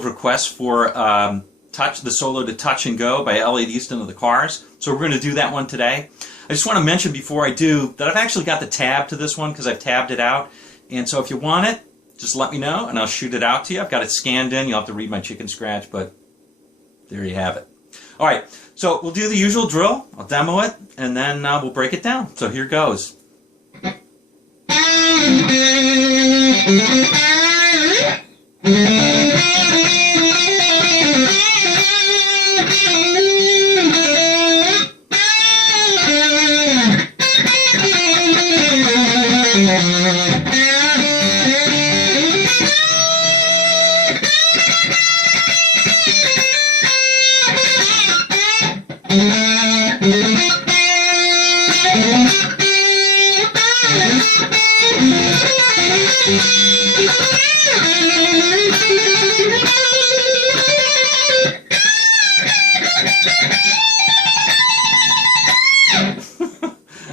of requests for the solo to Touch and Go by Eliott Easton of the Cars. So we're going to do that one today. I just want to mention before I do that I've actually got the tab to this one because I've tabbed it out. And so if you want it, just let me know and I'll shoot it out to you. I've got it scanned in. You'll have to read my chicken scratch, but there you have it. All right, so we'll do the usual drill. I'll demo it, and then we'll break it down. So here goes.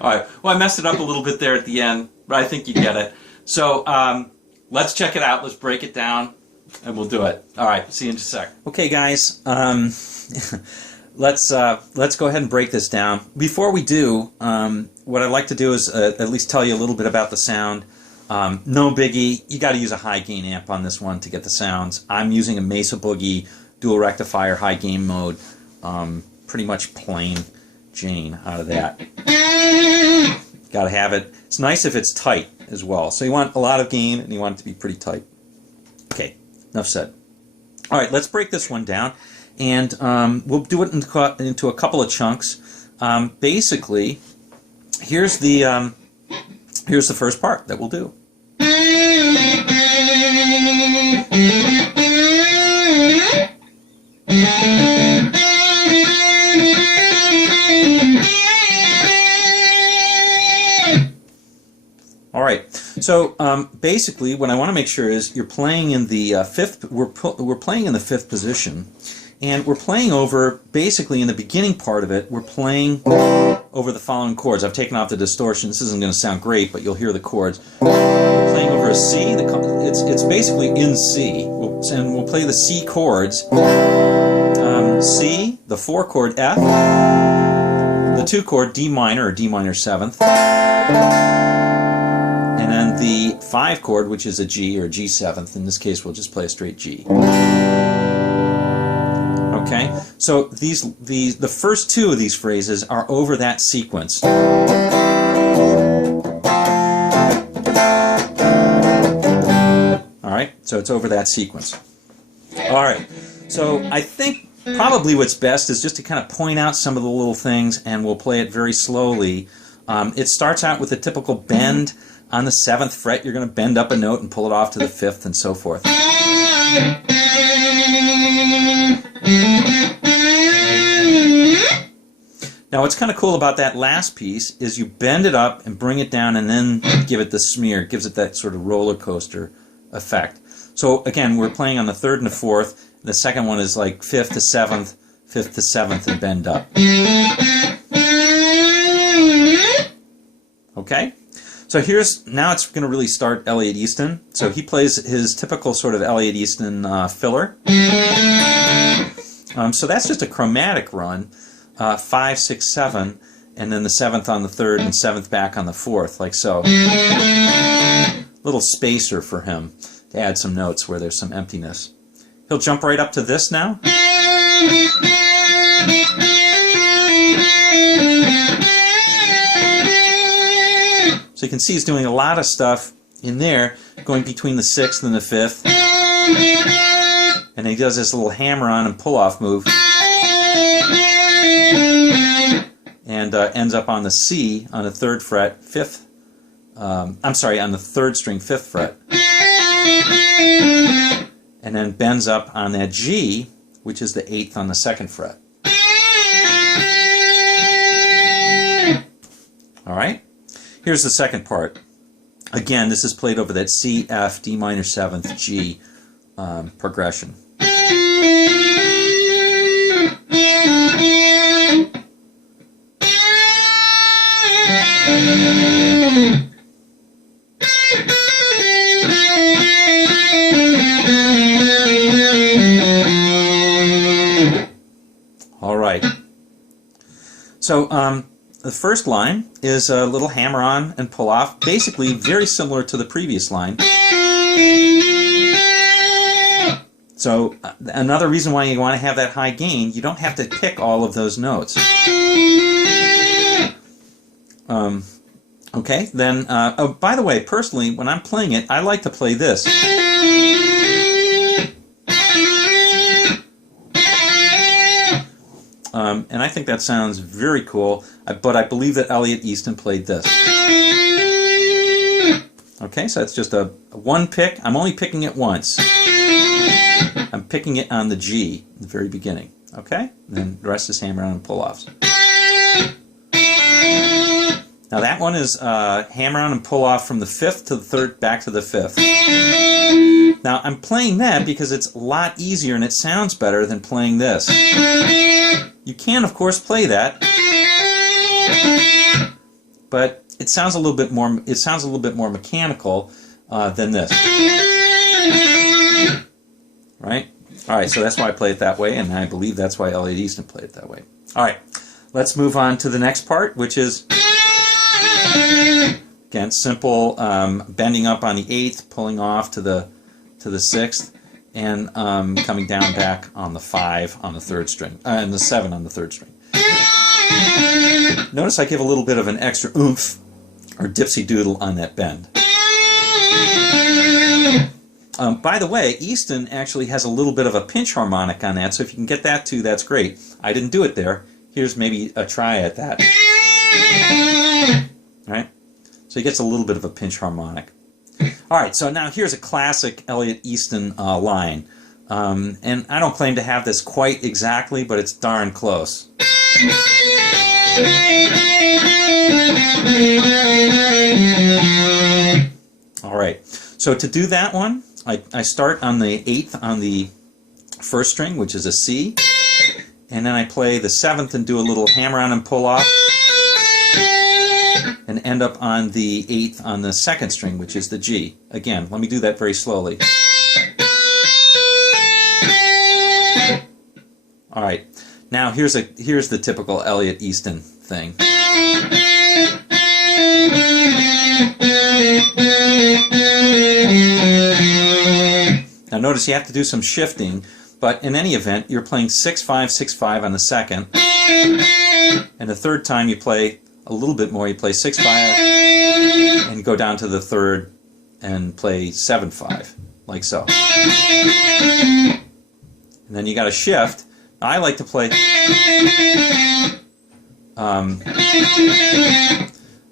All right, well, I messed it up a little bit there at the end, but I think you get it. So let's check it out. Let's break it down, and we'll do it. All right, see you in just a sec. Okay, guys, let's go ahead and break this down. Before we do, what I'd like to do is at least tell you a little bit about the sound. No biggie. You got to use a high gain amp on this one to get the sounds. I'm using a Mesa Boogie dual rectifier high gain mode. Pretty much plain Jane out of that. Got to have it. It's nice if it's tight as well. So you want a lot of gain and you want it to be pretty tight. Okay, enough said. All right, let's break this one down, and we'll do it into a couple of chunks. Basically, here's the first part that we'll do. All right. So basically, what I want to make sure is you're playing in the fifth. We're playing in the fifth position, and we're playing over. Basically, in the beginning part of it, we're playing over the following chords. I've taken off the distortion. This isn't going to sound great, but you'll hear the chords. We're playing over a C. It's basically in C, and we'll play the C chords. C, the 4 chord F, the 2 chord D minor or D minor 7th, and then the 5 chord, which is a G or G 7th. In this case, we'll just play a straight G. Okay, so the first 2 of these phrases are over that sequence. All right, so it's over that sequence. All right, so I think probably what's best is just to kind of point out some of the little things, and we'll play it very slowly. It starts out with a typical bend on the 7th fret. You're going to bend up a note and pull it off to the 5th and so forth. Now what's kind of cool about that last piece is you bend it up and bring it down and then give it the smear. It gives it that sort of roller coaster effect. So again, we're playing on the 3rd and the 4th. The second one is like 5th to 7th, 5th to 7th, and bend up. Okay? So now it's going to really start Eliott Easton. So he plays his typical sort of Eliott Easton filler. So that's just a chromatic run, 5, 6, 7, and then the 7th on the 3rd and 7th back on the 4th, like so. Little spacer for him to add some notes where there's some emptiness. He'll jump right up to this now. So you can see he's doing a lot of stuff in there, going between the 6th and the 5th. And he does this little hammer-on and pull-off move. And ends up on the C on the 3rd fret, 5th. I'm sorry, on the 3rd string, 5th fret. And then bends up on that G, which is the 8th on the 2nd fret. All right? Here's the second part. Again, this is played over that C, F, D minor 7th, G progression. So the first line is a little hammer on and pull off, basically very similar to the previous line. So another reason why you want to have that high gain, you don't have to pick all of those notes. Okay, then, oh, by the way, personally, when I'm playing it, I like to play this. And I think that sounds very cool, but I believe that Eliott Easton played this. Okay, so it's just a one pick. I'm only picking it once. I'm picking it on the G at the very beginning. Okay? And then the rest is hammer on and pull-offs. Now that one is hammer on and pull off from the 5th to the 3rd back to the 5th. Now I'm playing that because it's a lot easier and it sounds better than playing this. You can of course play that, but it sounds a little bit more. It sounds a little bit more mechanical than this. Right? All right. So that's why I play it that way, and I believe that's why Eliott Easton played it that way. All right. Let's move on to the next part, which is. Again, simple bending up on the 8th, pulling off to the 6th, and coming down back on the 5 on the 3rd string, and the 7 on the 3rd string. Notice I give a little bit of an extra oomph or dipsy doodle on that bend. By the way, Easton actually has a little bit of a pinch harmonic on that, so if you can get that too, that's great. I didn't do it there. Here's maybe a try at that. Right? So he gets a little bit of a pinch harmonic. All right, so now here's a classic Eliott Easton line. And I don't claim to have this quite exactly, but it's darn close. All right, so to do that one, I start on the 8th on the 1st string, which is a C, and then I play the 7th and do a little hammer on and pull off, and end up on the 8th on the 2nd string, which is the G. Again, let me do that very slowly. All right, now here's the typical Eliott Easton thing. Now notice you have to do some shifting, but in any event, you're playing 6-5, 6-5 on the 2nd, and the 3rd time you play a little bit more. You play 6-5 and go down to the 3rd and play 7-5, like so. And then you got to shift. I like to play.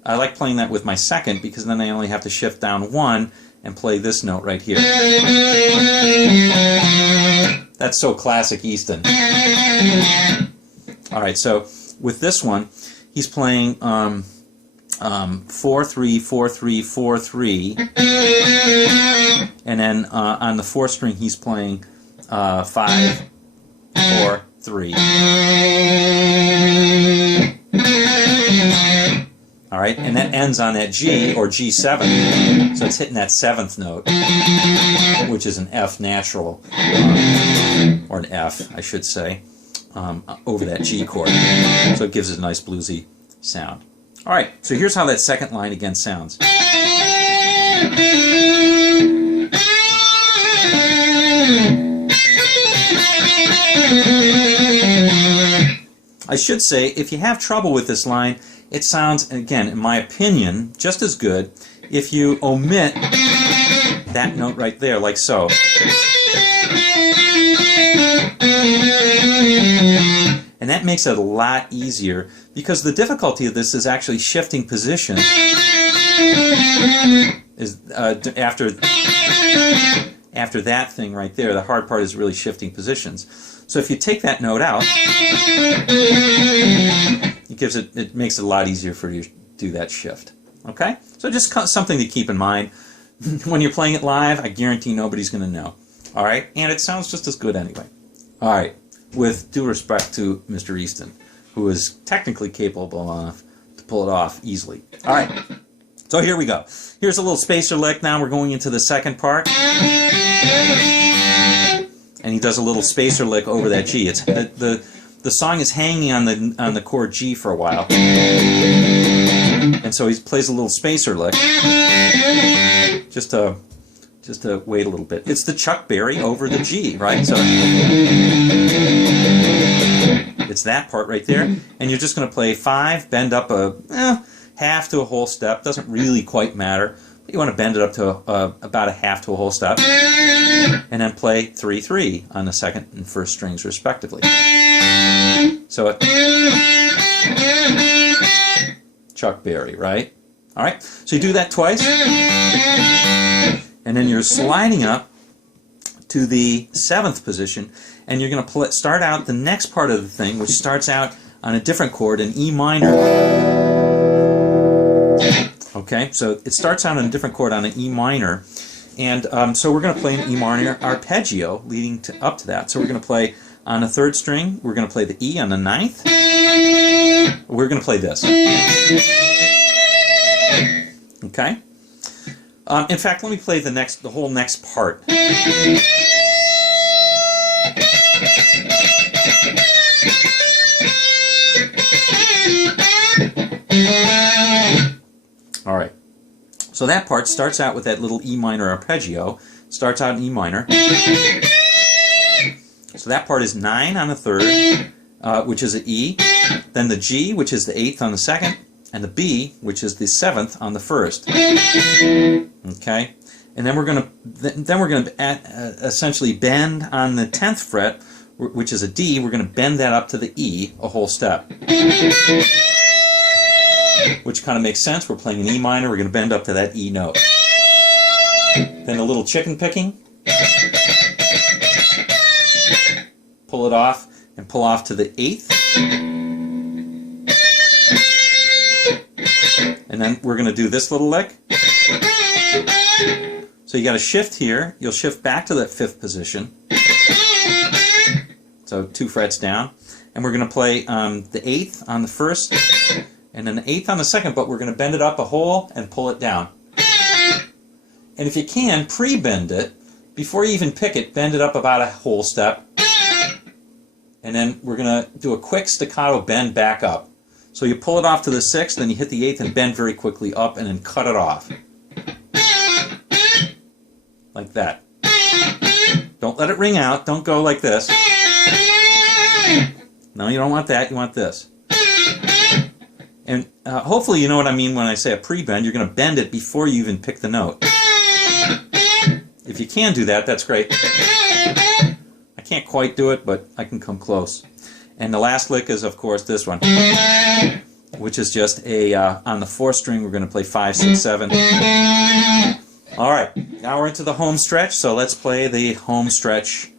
I like playing that with my 2nd because then I only have to shift down 1 and play this note right here. That's so classic Easton. All right, so with this one, he's playing 4-3, 4-3, 4-3, and then on the 4th string he's playing 5-4-3. All right, and that ends on that G or G7, so it's hitting that 7th note, which is an F natural, or an F, I should say, over that G chord. So it gives it a nice bluesy sound. All right, so here's how that 2nd line again sounds. I should say, if you have trouble with this line, it sounds, again, in my opinion, just as good if you omit that note right there, like so. And that makes it a lot easier, because the difficulty of this is actually shifting position. After that thing right there, the hard part is really shifting positions. So if you take that note out, it makes it a lot easier for you to do that shift. Okay? So just something to keep in mind. When you're playing it live, I guarantee nobody's going to know. All right? And it sounds just as good anyway. All right. With due respect to Mr. Easton, who is technically capable enough to pull it off easily. All right. So here we go. Here's a little spacer lick. Now we're going into the 2nd part. And he does a little spacer lick over that G. It's the the song is hanging on the chord G for a while, and so he plays a little spacer lick, just to wait a little bit. It's the Chuck Berry over the G, right? So it's that part right there, and you're just going to play 5, bend up a half to a whole step. Doesn't really quite matter, but you want to bend it up to about a half to a whole step, and then play 3/3 on the second and first strings respectively. So Chuck Berry, right? All right. So you do that twice, and then you're sliding up to the 7th position, and you're going to start out the next part of the thing, which starts out on a different chord, an E minor. Okay, so it starts out on a different chord on an E minor, and so we're going to play an E minor arpeggio leading up to that. So we're going to play on the 3rd string, we're going to play the E on the 9th. We're going to play this. Okay. In fact, let me play the whole next part. All right. So that part starts out with that little E minor arpeggio. Starts out in E minor. So that part is 9 on the 3rd, which is an E. Then the G, which is the 8th on the 2nd, and the B, which is the 7th on the 1st. Okay, and then we're going to essentially bend on the 10th fret, which is a D. We're going to bend that up to the E a whole step, which kind of makes sense. We're playing an E minor. We're going to bend up to that E note. Then a little chicken picking. Pull it off and pull off to the 8th. And then we're going to do this little lick. So you got to shift here. You'll shift back to that 5th position. So 2 frets down. And we're going to play the 8th on the 1st and then the 8th on the 2nd, but we're going to bend it up a whole and pull it down. And if you can, pre-bend it. Before you even pick it, bend it up about a whole step. And then we're going to do a quick staccato bend back up. So you pull it off to the 6th, then you hit the 8th and bend very quickly up and then cut it off. Like that. Don't let it ring out. Don't go like this. No, you don't want that. You want this. And hopefully you know what I mean when I say a pre-bend. You're going to bend it before you even pick the note. If you can do that, that's great. I can't quite do it, but I can come close. And the last lick is, of course, this one, which is just a, on the 4th string, we're going to play 5, 6, 7. All right, now we're into the home stretch, so let's play the home stretch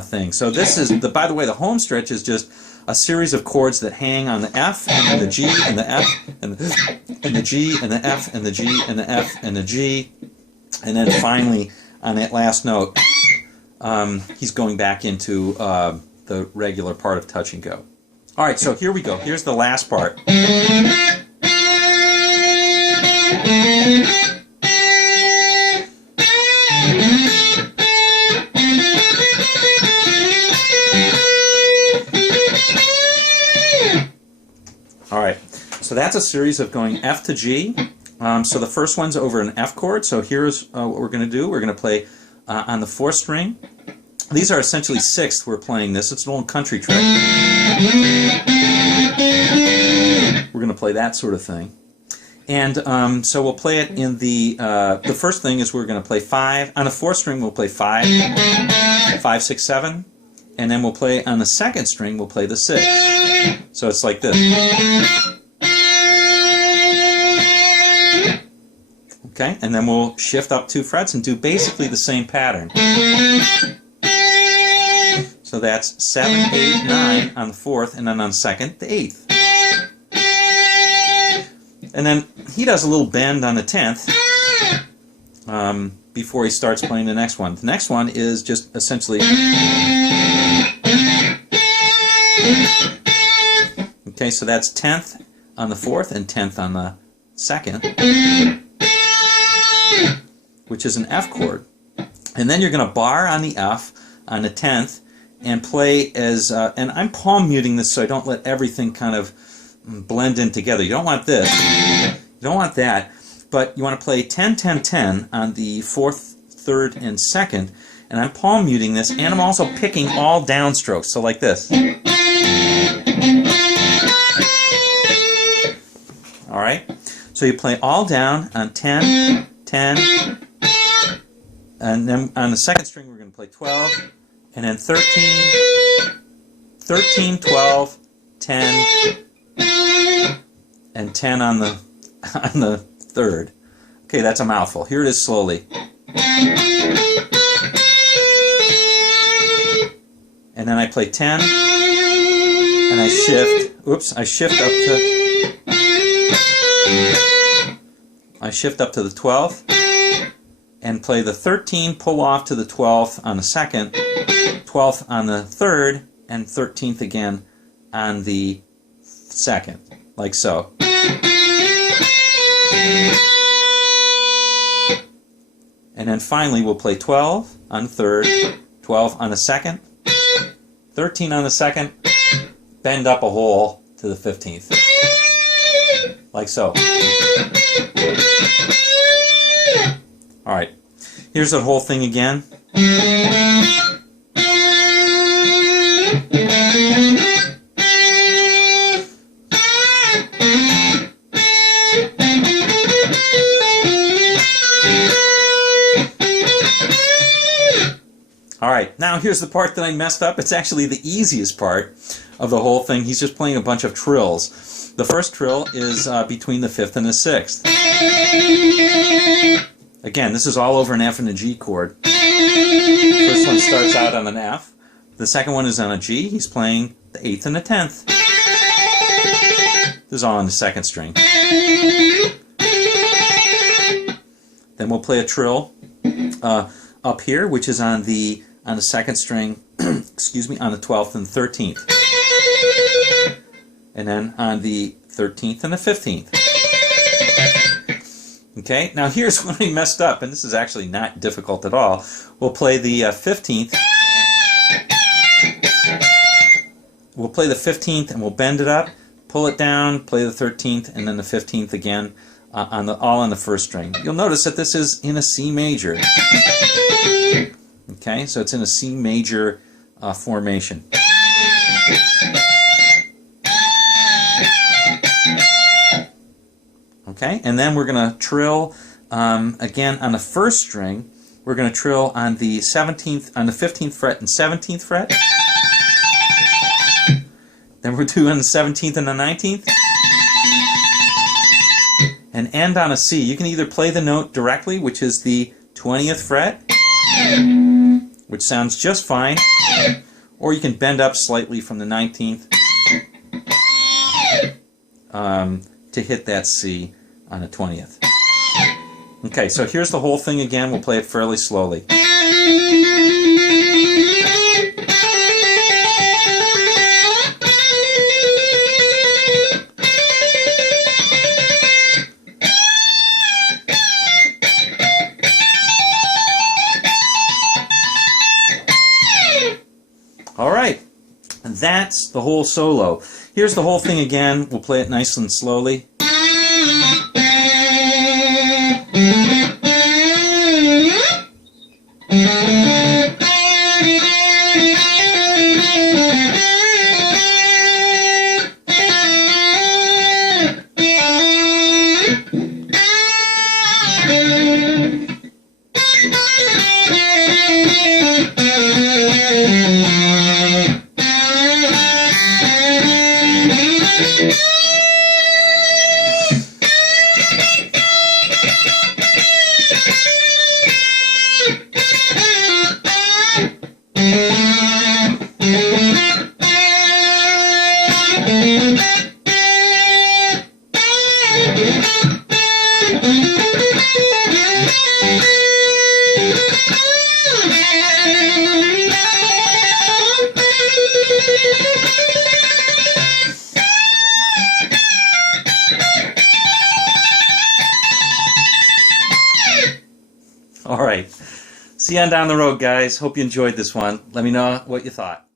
thing. So this is, by the way, the home stretch is just a series of chords that hang on the F and the G and the F and the G and the F and the G and the F and the G, and then finally on that last note, he's going back into the regular part of touch and go. All right, so here we go. Here's the last part. All right, so that's a series of going F to G. So the first one's over an F chord. So here's what we're going to do. We're going to play on the 4th string. These are essentially 6th. We're playing this. It's an old country trick. We're going to play that sort of thing. And so we'll play it in the first thing is we're going to play 5. On the 4th string, we'll play 5, 5, 6, 7. And then we'll play on the 2nd string, we'll play the 6. So it's like this. Okay, and then we'll shift up 2 frets and do basically the same pattern. So that's 7, 8, 9 on the 4th, and then on the 2nd, the 8th. And then he does a little bend on the 10th before he starts playing the next one. The next one is just essentially... Okay, so that's 10th on the 4th and 10th on the 2nd, which is an F chord. And then you're going to bar on the F on the 10th, and play as, and I'm palm muting this so I don't let everything kind of blend in together. You don't want this. You don't want that. But you want to play 10, 10, 10 on the 4th, 3rd, and 2nd. And I'm palm muting this, and I'm also picking all downstrokes. So like this. All right? So you play all down on 10, 10, and then on the 2nd string we're going to play 12, and then 13, 13, 12, 10, and 10 on the 3rd. Okay, that's a mouthful. Here it is slowly. And then I play 10, and I shift. Oops, I shift up to the 12th, and play the 13, pull off to the 12th on the 2nd, 12th on the 3rd, and 13th again on the 2nd, like so. And then finally we'll play 12 on the 3rd, 12 on the 2nd, 13 on the 2nd, bend up a hole to the 15th, like so. All right, here's the whole thing again. All right, now here's the part that I messed up. It's actually the easiest part of the whole thing. He's just playing a bunch of trills. The first trill is between the 5th and the 6th. Again, this is all over an F and a G chord. The first one starts out on an F. The second one is on a G. He's playing the 8th and the 10th. This is all on the 2nd string. Then we'll play a trill up here, which is on the 2nd string, excuse me, on the 12th and 13th. And then on the 13th and the 15th. Okay, now here's when we messed up, and this is actually not difficult at all. We'll play the 15th. We'll play the 15th and we'll bend it up, pull it down, play the 13th, and then the 15th again, all on the 1st string. You'll notice that this is in a C major. Okay, so it's in a C major formation. Okay, and then we're going to trill again on the 1st string. We're going to trill on the 17th, on the 15th fret and 17th fret. Then we're doing the 17th and the 19th. And end on a C. You can either play the note directly, which is the 20th fret, which sounds just fine, or you can bend up slightly from the 19th to hit that C on the 20th. Okay, so here's the whole thing again. We'll play it fairly slowly. All right, and that's the whole solo. Here's the whole thing again. We'll play it nice and slowly. All right. See you on down the road, guys. Hope you enjoyed this one. Let me know what you thought.